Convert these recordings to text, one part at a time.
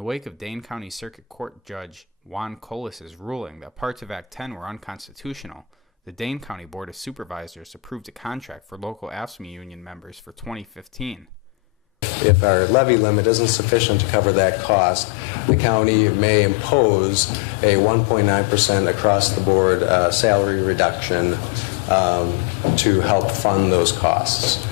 the wake of Dane County Circuit Court Judge Juan Colas's ruling that parts of Act 10 were unconstitutional, the Dane County Board of Supervisors approved a contract for local AFSCME union members for 2015. If our levy limit isn't sufficient to cover that cost, the county may impose a 1.9% across-the-board salary reduction to help fund those costs.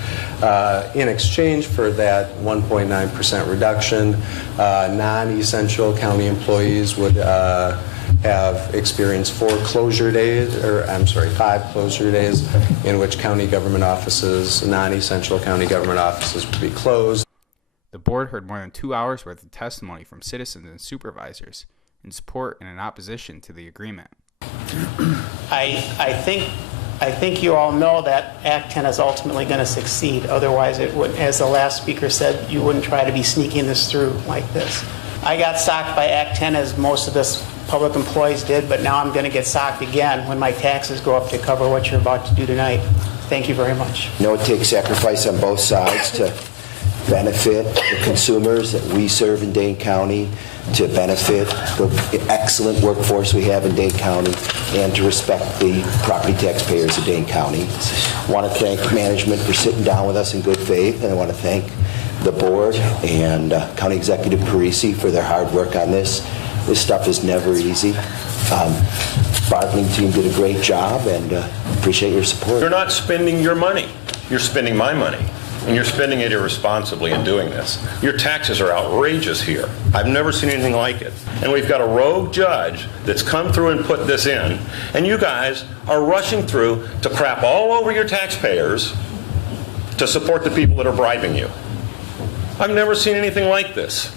In exchange for that 1.9% reduction, non-essential county employees would have experienced 5 closure days in which county government offices, non-essential county government offices would be closed. The board heard more than 2 hours worth of testimony from citizens and supervisors in support and in opposition to the agreement. I think you all know that Act 10 is ultimately going to succeed. Otherwise, it would, as the last speaker said, you wouldn't try to be sneaking this through like this. I got socked by Act 10 as most of us public employees did, but now I'm going to get socked again when my taxes go up to cover what you're about to do tonight. Thank you very much. You know, it takes sacrifice on both sides to benefit the consumers that we serve in Dane County, to benefit the excellent workforce we have in Dane County, and to respect the property taxpayers of Dane County. I want to thank management for sitting down with us in good faith, and I want to thank the board and County Executive Parisi for their hard work on this. This stuff is never easy. Bargaining team did a great job, and appreciate your support. You're not spending your money. You're spending my money. And you're spending it irresponsibly in doing this. Your taxes are outrageous here. I've never seen anything like it. And we've got a rogue judge that's come through and put this in, and you guys are rushing through to crap all over your taxpayers to support the people that are bribing you. I've never seen anything like this.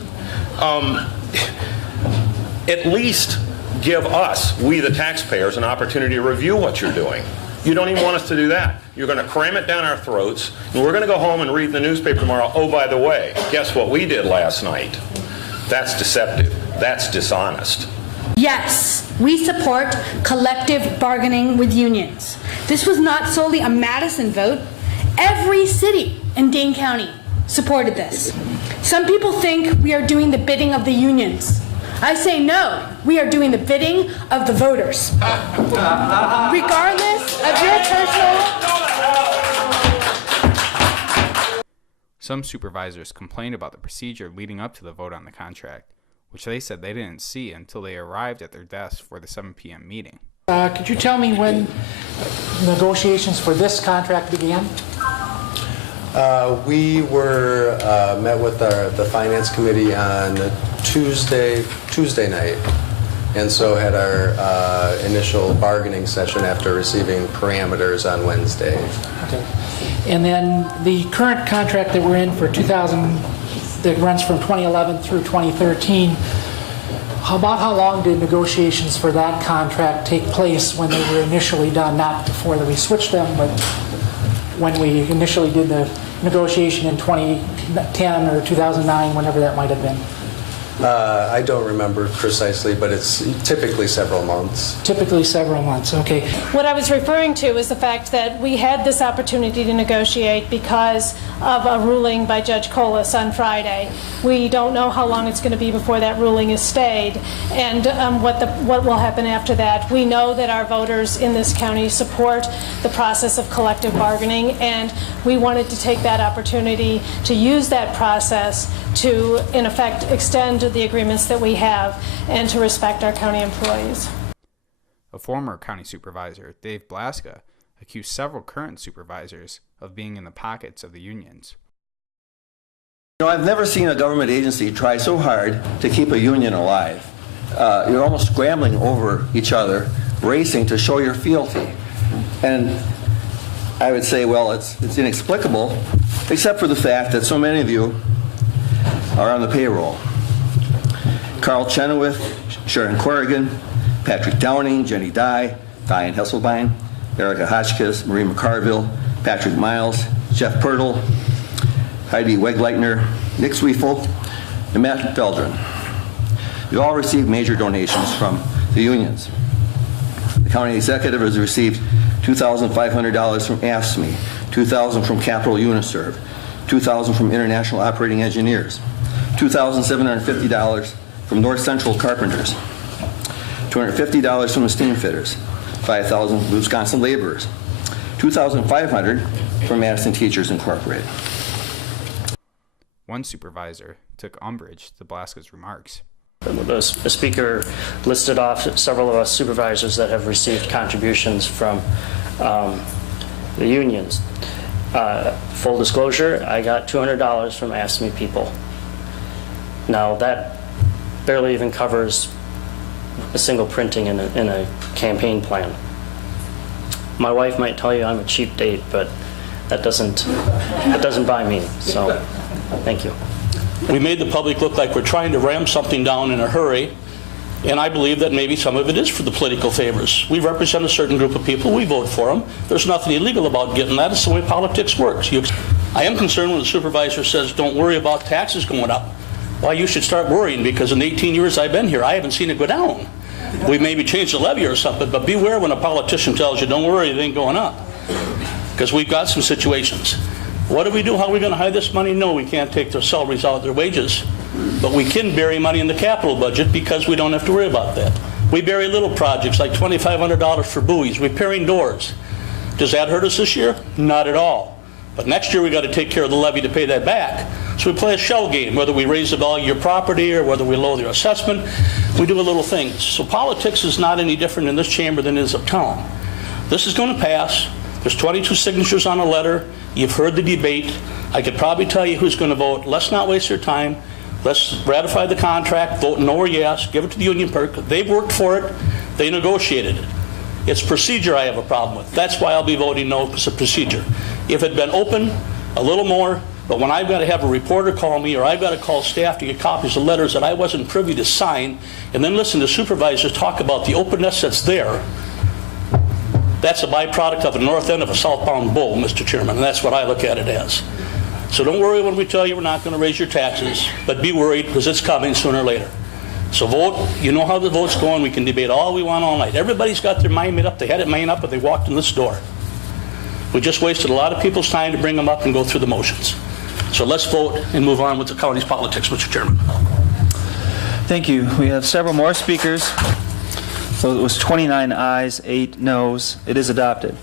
At least give us, we the taxpayers, an opportunity to review what you're doing. You don't even want us to do that. You're going to cram it down our throats, and we're going to go home and read the newspaper tomorrow. Oh, by the way, guess what we did last night? That's deceptive. That's dishonest. Yes, we support collective bargaining with unions. This was not solely a Madison vote. Every city in Dane County supported this. Some people think we are doing the bidding of the unions. I say no, we are doing the bidding of the voters. Regardless of your personal... Some supervisors complained about the procedure leading up to the vote on the contract, which they said they didn't see until they arrived at their desks for the 7 p.m. meeting. Could you tell me when negotiations for this contract began? We were met with the Finance Committee on Tuesday night, and so had our initial bargaining session after receiving parameters on Wednesday. Okay. And then the current contract that we're in for 2000, that runs from 2011 through 2013, about how long did negotiations for that contract take place when they were initially done? Not before that we switched them, but when we initially did the negotiation in 2010 or 2009, whenever that might have been. I don't remember precisely, but it's typically several months. Typically several months, okay. What I was referring to is the fact that we had this opportunity to negotiate because of a ruling by Judge Colas on Friday. We don't know how long it's going to be before that ruling is stayed, and what will happen after that. We know that our voters in this county support the process of collective bargaining, and we wanted to take that opportunity to use that process to, in effect, extend the agreements that we have and to respect our county employees. A former county supervisor, Dave Blaska, accused several current supervisors of being in the pockets of the unions. You know, I've never seen a government agency try so hard to keep a union alive. You're almost scrambling over each other, racing to show your fealty. And I would say, well, it's inexplicable, except for the fact that so many of you are on the payroll. Carl Chenoweth, Sharon Corrigan, Patrick Downing, Jenny Dye, Diane Hesselbein, Erica Hotchkiss, Marie McCarville, Patrick Miles, Jeff Pirtle, Heidi Wegleitner, Nick Zwiefel, and Matt Feldren. You all received major donations from the unions. The county executive has received $2,500 from AFSCME, $2,000 from Capital Uniserve, $2,000 from International Operating Engineers, $2,750 from North Central Carpenters, $250 from the steam fitters, $5,000 from Wisconsin laborers, $2,500 from Madison Teachers Incorporated. One supervisor took umbrage to Blaska's remarks. The speaker listed off several of us supervisors that have received contributions from the unions. Full disclosure, I got $200 from AFSCME people. Now that barely even covers a single printing in a campaign plan. My wife might tell you I'm a cheap date, but that doesn't buy me, so thank you. We made the public look like we're trying to ram something down in a hurry, and I believe that maybe some of it is for the political favors. We represent a certain group of people. We vote for them. There's nothing illegal about getting that. It's the way politics works. I am concerned when the supervisor says, don't worry about taxes going up. Why, you should start worrying, because in the 18 years I've been here, I haven't seen it go down. We maybe changed the levy or something, but beware when a politician tells you, don't worry, it ain't going up. Because we've got some situations. What do we do? How are we going to hide this money? No, we can't take their salaries out of their wages. But we can bury money in the capital budget because we don't have to worry about that. We bury little projects like $2,500 for buoys, repairing doors. Does that hurt us this year? Not at all. But next year we got to take care of the levy to pay that back. So we play a shell game, whether we raise the value of your property or whether we lower your assessment. We do a little things. So politics is not any different in this chamber than it is uptown. This is going to pass. There's 22 signatures on a letter. You've heard the debate. I could probably tell you who's going to vote. Let's not waste your time. Let's ratify the contract, vote no or yes, give it to the union perk. They've worked for it. They negotiated it. It's procedure I have a problem with. That's why I'll be voting no, because of procedure. If it had been open, a little more, but when I've got to have a reporter call me or I've got to call staff to get copies of letters that I wasn't privy to sign, and then listen to supervisors talk about the openness that's there, that's a byproduct of the north end of a southbound bull, Mr. Chairman, and that's what I look at it as. So don't worry when we tell you we're not going to raise your taxes, but be worried because it's coming sooner or later. So vote. You know how the vote's going. We can debate all we want all night. Everybody's got their mind made up. They had it made up when they walked in this door. We just wasted a lot of people's time to bring them up and go through the motions. So let's vote and move on with the county's politics, Mr. Chairman. Thank you. We have several more speakers. So it was 29 ayes, 8 noes. It is adopted.